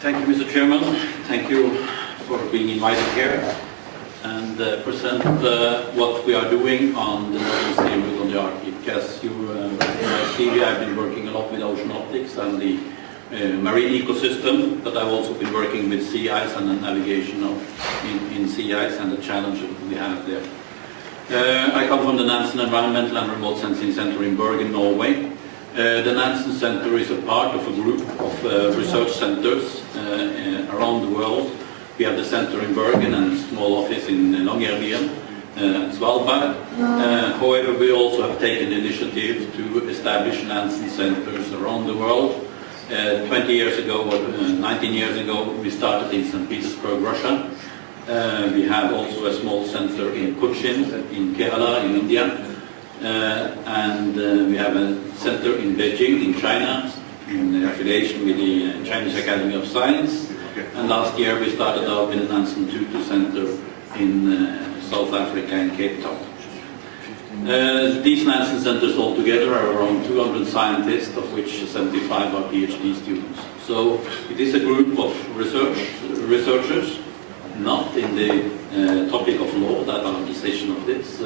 Thank you, Mr. Chairman. Thank you for being invited here and present what we are doing on the Northern Sea route on the Arctic. As you read from my CV, I've been working a lot with ocean optics and the marine ecosystem, but I've also been working with sea ice and the navigation in sea ice and the challenges we have there. I come from the Nansen Environmental and Remote Sensing Center in Bergen, Norway. The Nansen Center is a part of a group of research centers around the world. We have the center in Bergen and a small office in Longyearbyen and Svalbard. However, we also have taken the initiative to establish Nansen centers around the world. 20 years ago, or 19 years ago, we started in St. Petersburg, Russia. We have also a small center in Cochin, in Kerala, in India. And we have a center in Beijing, in China, in affiliation with the Chinese Academy of Science. And last year we started out with the Nansen Tutu Center in South Africa, in Cape Town. These Nansen centers altogether are around 200 scientists, of which 75 are PhD students. So it is a group of researchers, not in the topic of law, that are the session of this,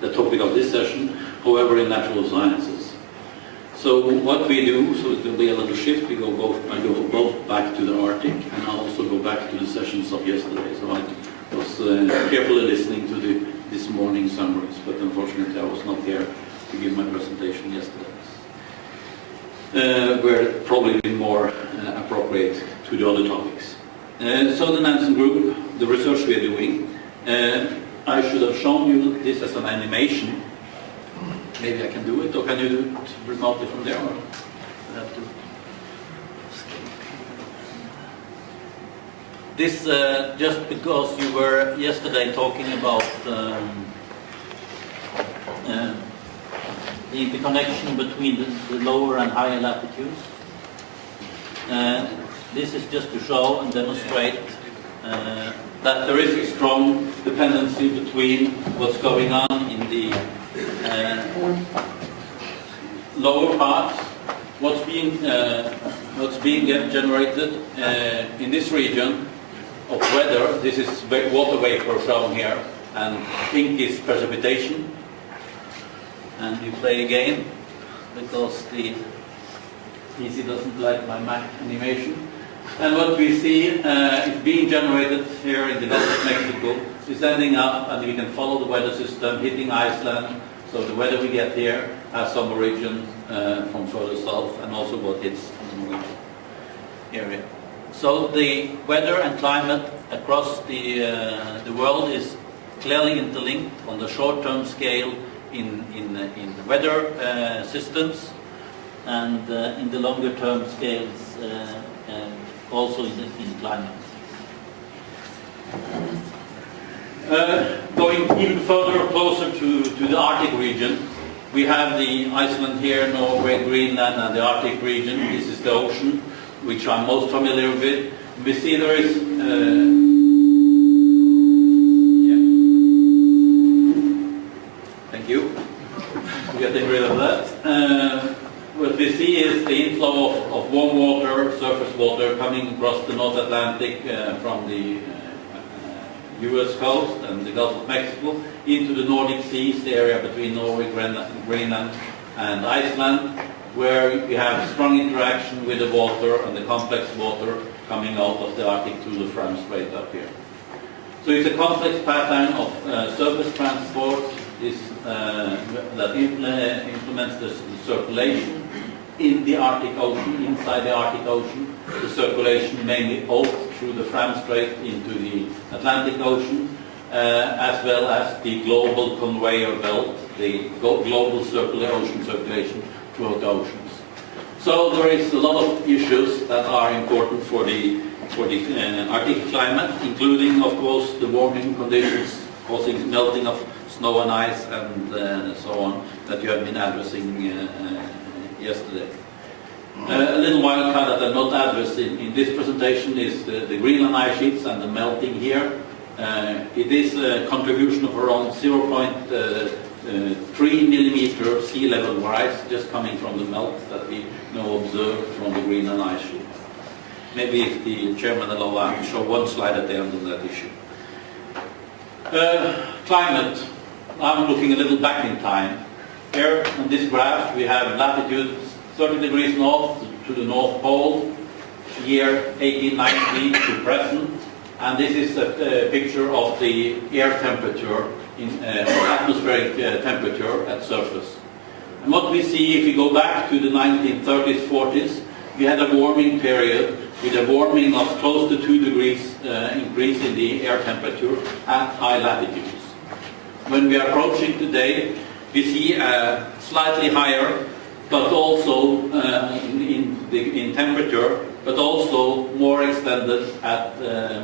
the topic of this session, however in natural sciences. So what we do, so it will be a little shift, I go both back to the Arctic and I also go back to the sessions of yesterday. So I was carefully listening to this morning's summaries, but unfortunately I was not here to give my presentation yesterday. Where it probably been more appropriate to the other topics. So the Nansen group, the research we are doing, I should have shown you this as an animation. Maybe I can do it, or can you do it remotely from there? Or I have to escape. This just because you were yesterday talking about the connection between the lower and higher latitudes. This is just to show and demonstrate that there is a strong dependency between what's going on in the lower parts, what's being generated in this region of weather. This is water vapor shown here, and pink is precipitation. And we play again because the PC doesn't like my Mac animation. And what we see is being generated here in the Gulf of Mexico is ending up, and we can follow the weather system hitting Iceland. So the weather we get here has some origin from further south, and also what hits the Norwegian area. So the weather and climate across the world is clearly interlinked on the short-term scale in the weather systems, and in the longer-term scales also in climate. Going even further closer to the Arctic region, we have the Iceland here, Norway, Greenland, and the Arctic region. This is the ocean, which I'm most familiar with. We see there is thank you for getting rid of that. What we see is the inflow of warm water, surface water, coming across the North Atlantic from the US coast and the Gulf of Mexico into the Nordic Seas, the area between Norway, Greenland and Iceland, where we have strong interaction with the water and the complex water coming out of the Arctic to the Fram Strait up here. So it's a complex pattern of surface transport that implements the circulation in the Arctic Ocean, inside the Arctic Ocean, the circulation mainly out through the Fram Strait into the Atlantic Ocean, as well as the global conveyor belt, the global ocean circulation throughout the oceans. So there is a lot of issues that are important for the Arctic climate, including, of course, the warming conditions causing melting of snow and ice and so on that you have been addressing yesterday. A little wild card that I'm not addressing in this presentation is the Greenland ice sheets and the melting here. It is a contribution of around 0.3 millimeter sea level rise just coming from the melt that we now observe from the Greenland ice sheet. Maybe if the chairman allow, I'll show one slide at the end on that issue. Climate. I'm looking a little back in time. Here on this graph we have latitude 30 degrees north to the North Pole, year 1890 to present, and this is a picture of the air temperature, or atmospheric temperature at surface. And what we see, if we go back to the 1930s, 40s, we had a warming period with a warming of close to 2 degrees increase in the air temperature at high latitudes. When we are approaching today, we see a slightly higher, but also in temperature, but also more extended at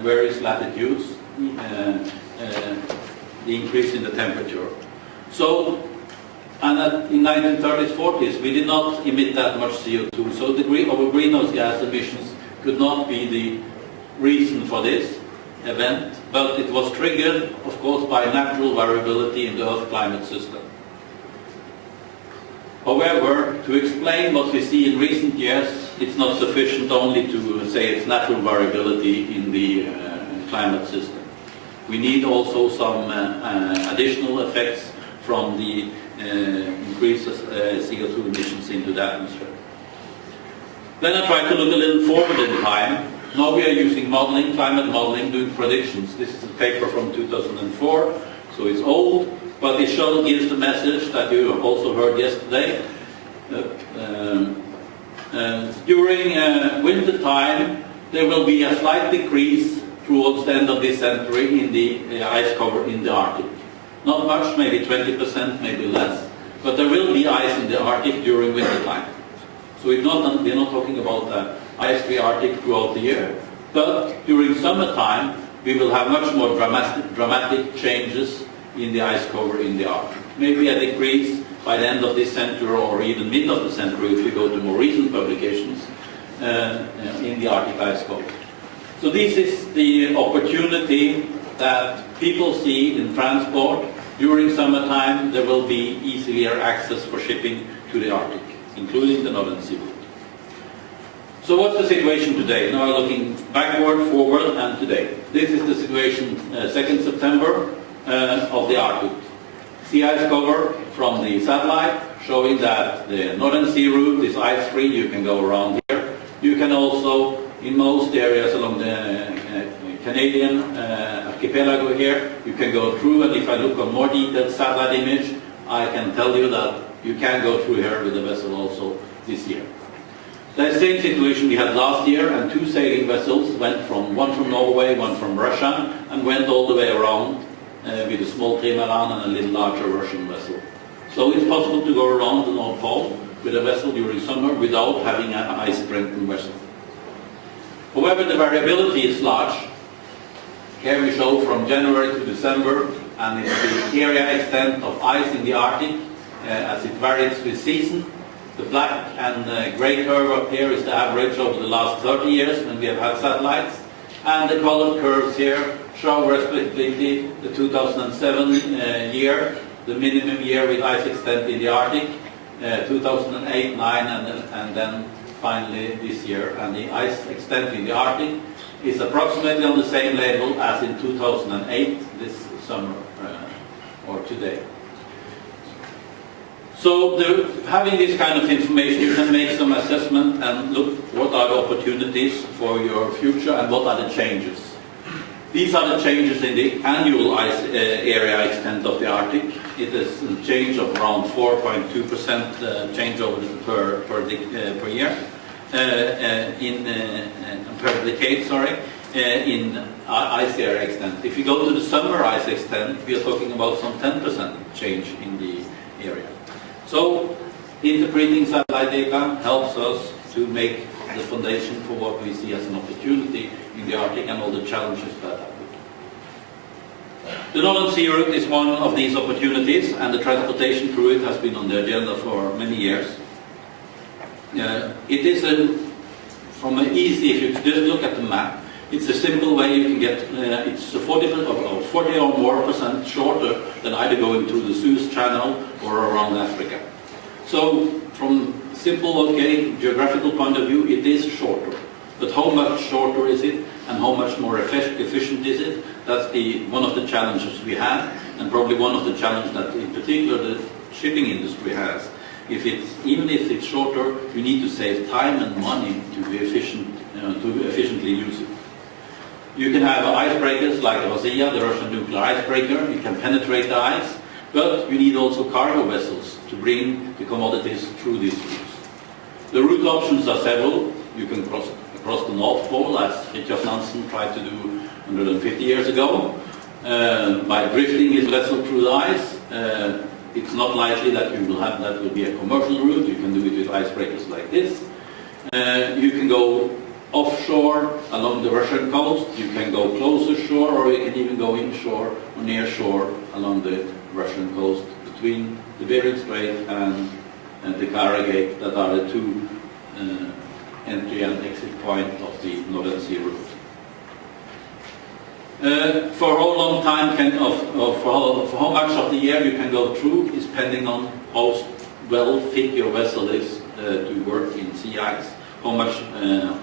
various latitudes, the increase in the temperature. So, and in 1930s, 40s, we did not emit that much CO2, so our greenhouse gas emissions could not be the reason for this event, but it was triggered, of course, by natural variability in the Earth climate system. However, to explain what we see in recent years, it's not sufficient only to say it's natural variability in the climate system. We need also some additional effects from the increased CO2 emissions into the atmosphere. Then I try to look a little forward in time. Now we are using modeling, climate modeling, doing predictions. This is a paper from 2004, so it's old, but it gives the message that you also heard yesterday. During winter time, there will be a slight decrease towards the end of this century in the ice cover in the Arctic. Not much, maybe 20%, maybe less, but there will be ice in the Arctic during winter time. So we're not talking about the ice-free Arctic throughout the year, but during summertime we will have much more dramatic changes in the ice cover in the Arctic. Maybe a decrease by the end of this century or even mid of the century if we go to more recent publications in the Arctic ice cover. So this is the opportunity that people see in transport. During summertime there will be easier access for shipping to the Arctic, including the Northern Sea route. So what's the situation today? Now looking backward, forward, and today. This is the situation 2nd September of the Arctic. Sea ice cover from the satellite showing that the Northern Sea route is ice-free. You can go around here. You can also, in most areas along the Canadian archipelago here, you can go through, and if I look on more detailed satellite image, I can tell you that you can go through here with the vessel also this year. The same situation we had last year, and 2 sailing vessels one from Norway, one from Russia, and went all the way around with a small trimaran and a little larger Russian vessel. So it's possible to go around the North Pole with a vessel during summer without having an ice-strengthened vessel. However, the variability is large. Here we show from January to December, and it's the area extent of ice in the Arctic as it varies with season. The black and grey curve up here is the average over the last 30 years when we have had satellites. And the colored curves here show respectively the 2007 year, the minimum year with ice extent in the Arctic, 2008, 9, and then finally this year. And the ice extent in the Arctic is approximately on the same level as in 2008, this summer or today. So having this kind of information, you can make some assessment and look what are the opportunities for your future and what are the changes. These are the changes in the annual ice area extent of the Arctic. It is a change of around 4.2% change over per year, per decade, sorry, in ice area extent. If you go to the summer ice extent, we are talking about some 10% change in the area. So, interpreting satellite data helps us to make the foundation for what we see as an opportunity in the Arctic and all the challenges that happen. The Northern Sea route is one of these opportunities, and the transportation through it has been on the agenda for many years. It is from an easy, if you just look at the map, it's a simple way you can get, it's 40 or more % shorter than either going through the Suez Channel or around Africa. So from simple, geographical point of view, it is shorter. But how much shorter is it, and how much more efficient is it? That's one of the challenges we have, and probably one of the challenges that in particular the shipping industry has. Even if it's shorter, you need to save time and money to be efficient, to efficiently use it. You can have icebreakers like Rosia, the Russian nuclear icebreaker. You can penetrate the ice, but you need also cargo vessels to bring the commodities through these routes. The route options are several. You can cross across the North Pole, as Nansen tried to do 150 years ago, by drifting his vessel through the ice. It's not likely that you will have that will be a commercial route. You can do it with icebreakers like this. You can go offshore along the Russian coast. You can go closer shore, or you can even go inshore or near shore along the Russian coast between the Bering Strait and the Kara Gate, that are the two entry and exit point of the Northern Sea route. For how long time for how much of the year you can go through is depending on how well fit your vessel is to work in sea ice, how much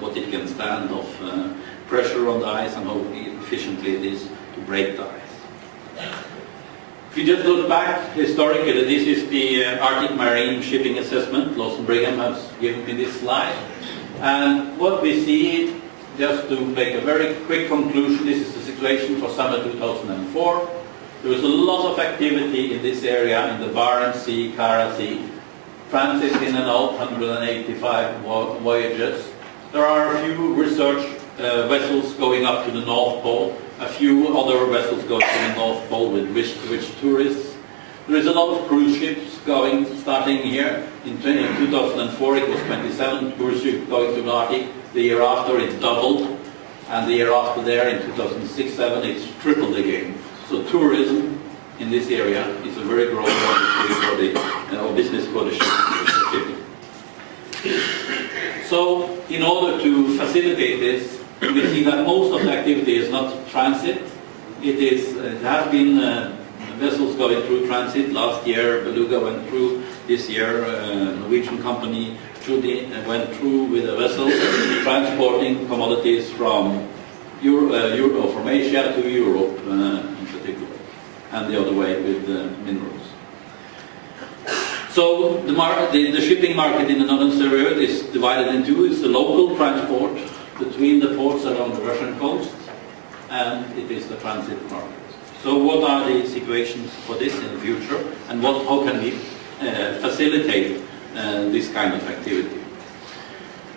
what it can stand of pressure on the ice, and how efficiently it is to break the ice. If you just look back historically, this is the Arctic Marine Shipping Assessment. Lawson Brigham has given me this slide. And what we see, just to make a very quick conclusion, this is the situation for summer 2004. There was a lot of activity in this area in the Barents Sea, Kara Sea. Transit in and out, 185 voyages. There are a few research vessels going up to the North Pole, a few other vessels going to the North Pole with rich tourists. There is a lot of cruise ships going, starting here. In 2004 it was 27 cruise ships going to the Arctic. The year after it doubled, and the year after there in 2006-07 it's tripled again. So tourism in this area is a very growing industry for the business for the shipping. So in order to facilitate this, we see that most of the activity is not transit. It has been vessels going through transit. Last year Beluga went through. This year Norwegian company went through with a vessel transporting commodities from from Asia to Europe in particular, and the other way with minerals. So the shipping market in the Northern Sea route is divided in two. It's the local transport between the ports along the Russian coast, and it is the transit market. So what are the situations for this in the future, and how can we facilitate this kind of activity?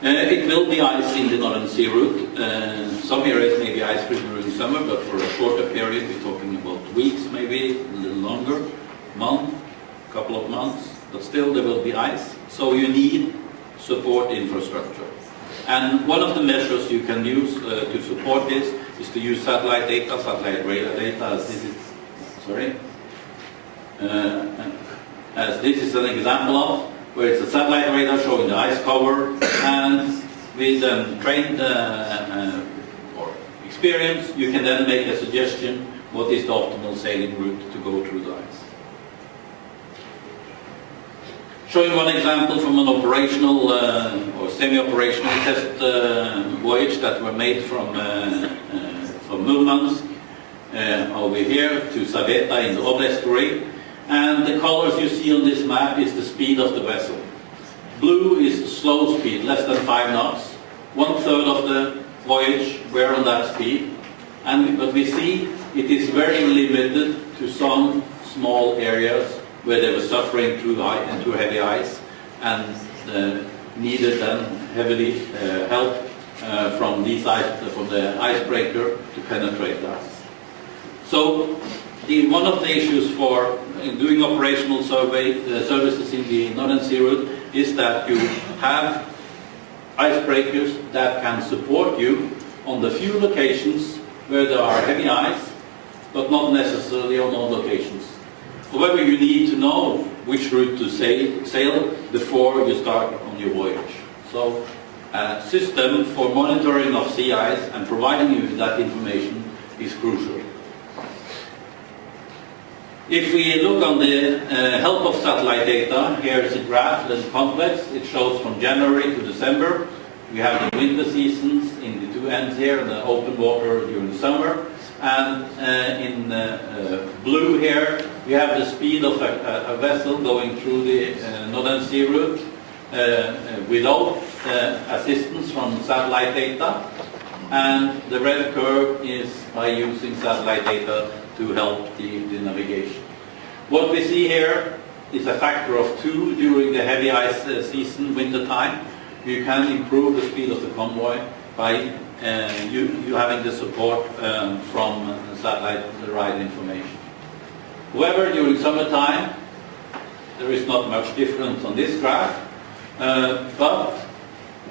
It will be ice in the Northern Sea route. Some areas may be ice-free during summer, but for a shorter period, we're talking about weeks, maybe a little longer, month, couple of months, but still there will be ice. So you need support infrastructure. And one of the measures you can use to support this is to use satellite data, satellite radar data, as this is, as this is an example of, where it's a satellite radar showing the ice cover, and with trained or experience, you can then make a suggestion what is the optimal sailing route to go through the ice. Showing one example from an operational or semi-operational test voyage that were made from Murmansk over here to Saveta in the Oblast. And the colors you see on this map is the speed of the vessel. Blue is slow speed, less than 5 knots. 1/3 of the voyage were on that speed. But we see it is very limited to some small areas where they were suffering through heavy ice and needed then heavily help from the icebreaker to penetrate the ice. So one of the issues for doing operational services in the Northern Sea route is that you have icebreakers that can support you on the few locations where there are heavy ice, but not necessarily on all locations. However, you need to know which route to sail before you start on your voyage. So a system for monitoring of sea ice and providing you with that information is crucial. If we look on the help of satellite data, here is a graph, a little complex. It shows from January to December We have the winter seasons in the two ends here, in the open water during the summer. And in blue here, we have the speed of a vessel going through the Northern Sea route without assistance from satellite data. And the red curve is by using satellite data to help the navigation. What we see here is a factor of 2 during the heavy ice season, winter time. You can improve the speed of the convoy by you having the support from satellite ride information. However, during summertime, there is not much difference on this graph, but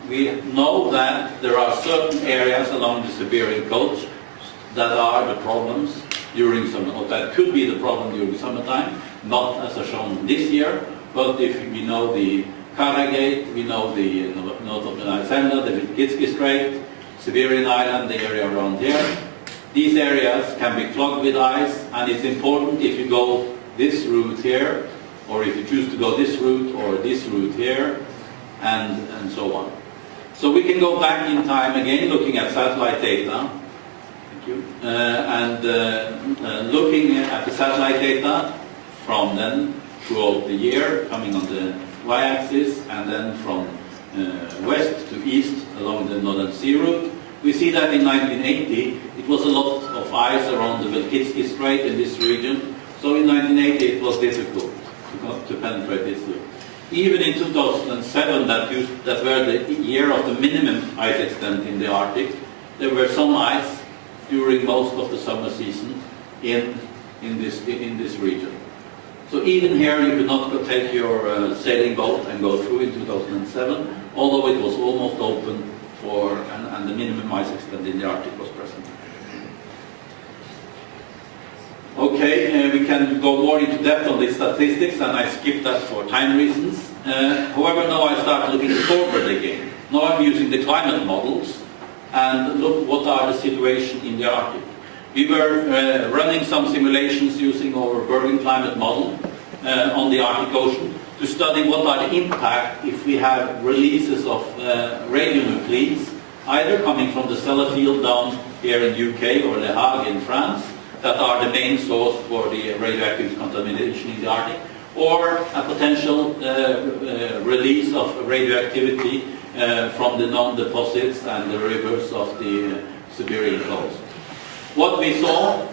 we know that there are certain areas along the Siberian coast that are the problems during summer, or that could be the problem during summertime, not as shown this year, but if we know the Karagate, we know the north of the Nansen, the Vilkitsky Strait, Siberian Island, the area around here. These areas can be clogged with ice, and it's important if you go this route here, or if you choose to go this route or this route here, and so on. So we can go back in time again, looking at satellite data. Thank you. Looking at the satellite data from then throughout the year, coming on the y-axis, and then from west to east along the Northern Sea route. We see that in 1980 it was a lot of ice around the Vilkitsky Strait in this region. So in 1980 it was difficult to penetrate this route. Even in 2007, that were the year of the minimum ice extent in the Arctic, there were some ice during most of the summer season in this region. So even here you could not take your sailing boat and go through in 2007, although it was almost open for, and the minimum ice extent in the Arctic was present. Okay, we can go more into depth on these statistics, and I skipped that for time reasons. However, now I start looking forward again. Now I'm using the climate models, and look what are the situation in the Arctic. We were running some simulations using our Bergen climate model on the Arctic Ocean to study what are the impact if we have releases of radionuclides, either coming from the Sellafield down here in UK or Le Hague in France, that are the main source for the radioactive contamination in the Arctic, or a potential release of radioactivity from the known deposits and the rivers of the Siberian coast. What we saw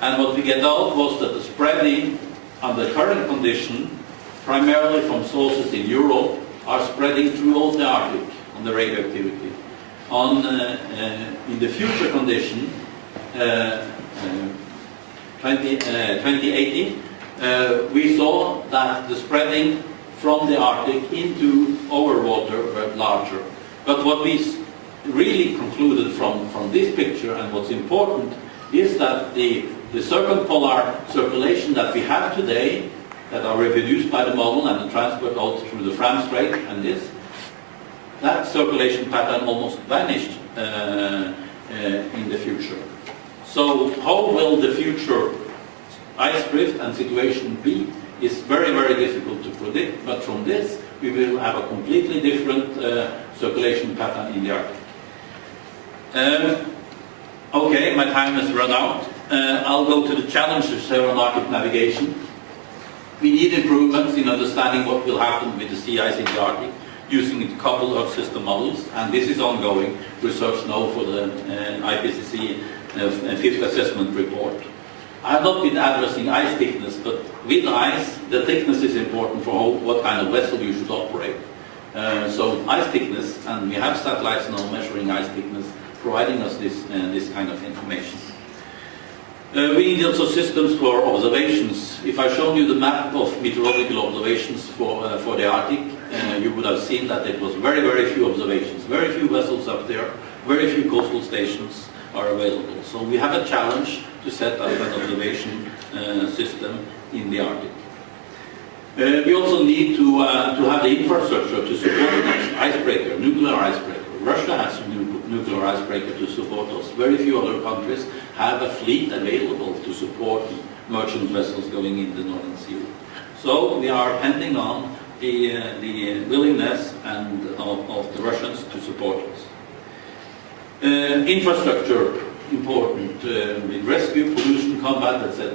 and what we get out was that the spreading under current condition, primarily from sources in Europe, are spreading throughout the Arctic on the radioactivity. In the future condition, 2080, we saw that the spreading from the Arctic into our water were larger. But what we really concluded from this picture, and what's important, is that the circumpolar circulation that we have today, that are reproduced by the model and the transport out through the Fram Strait and this, that circulation pattern almost vanished in the future. So how will the future ice drift and situation be is very, very difficult to predict, but from this we will have a completely different circulation pattern in the Arctic. Okay, my time has run out. I'll go to the challenges here on Arctic navigation. We need improvements in understanding what will happen with the sea ice in the Arctic using a couple of system models, and this is ongoing research now for the IPCC fifth assessment report. I have not been addressing ice thickness, but with ice, the thickness is important for what kind of vessel you should operate. So ice thickness, and we have satellites now measuring ice thickness, providing us this kind of information. We need also systems for observations. If I showed you the map of meteorological observations for the Arctic, you would have seen that it was very, very few observations, very few vessels up there, very few coastal stations are available. So we have a challenge to set up an observation system in the Arctic. We also need to have the infrastructure to support the next icebreaker, nuclear icebreaker. Russia has a nuclear icebreaker to support us. Very few other countries have a fleet available to support merchant vessels going in the Northern Sea. So we are depending on the willingness and of the Russians to support us. Infrastructure, important, with rescue, pollution, combat, etc.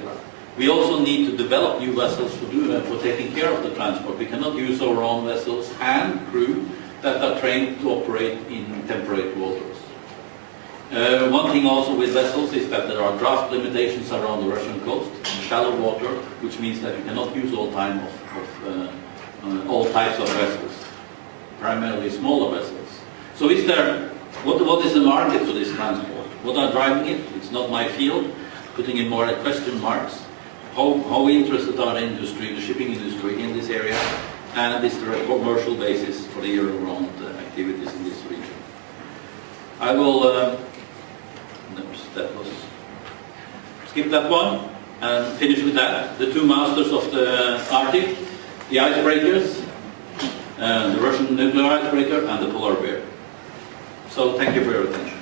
We also need to develop new vessels for taking care of the transport. We cannot use our own vessels and crew that are trained to operate in temperate waters. One thing also with vessels is that there are draft limitations around the Russian coast, shallow water, which means that you cannot use all types of vessels, primarily smaller vessels. So is there, what is the market for this transport? What are driving it? It's not my field, putting in more question marks. How interested are the industry, the shipping industry in this area, and is there a commercial basis for the year-round activities in this region? I will skip that one and finish with that. The two masters of the Arctic, the icebreakers, the Russian nuclear icebreaker and the polar bear. So thank you for your attention.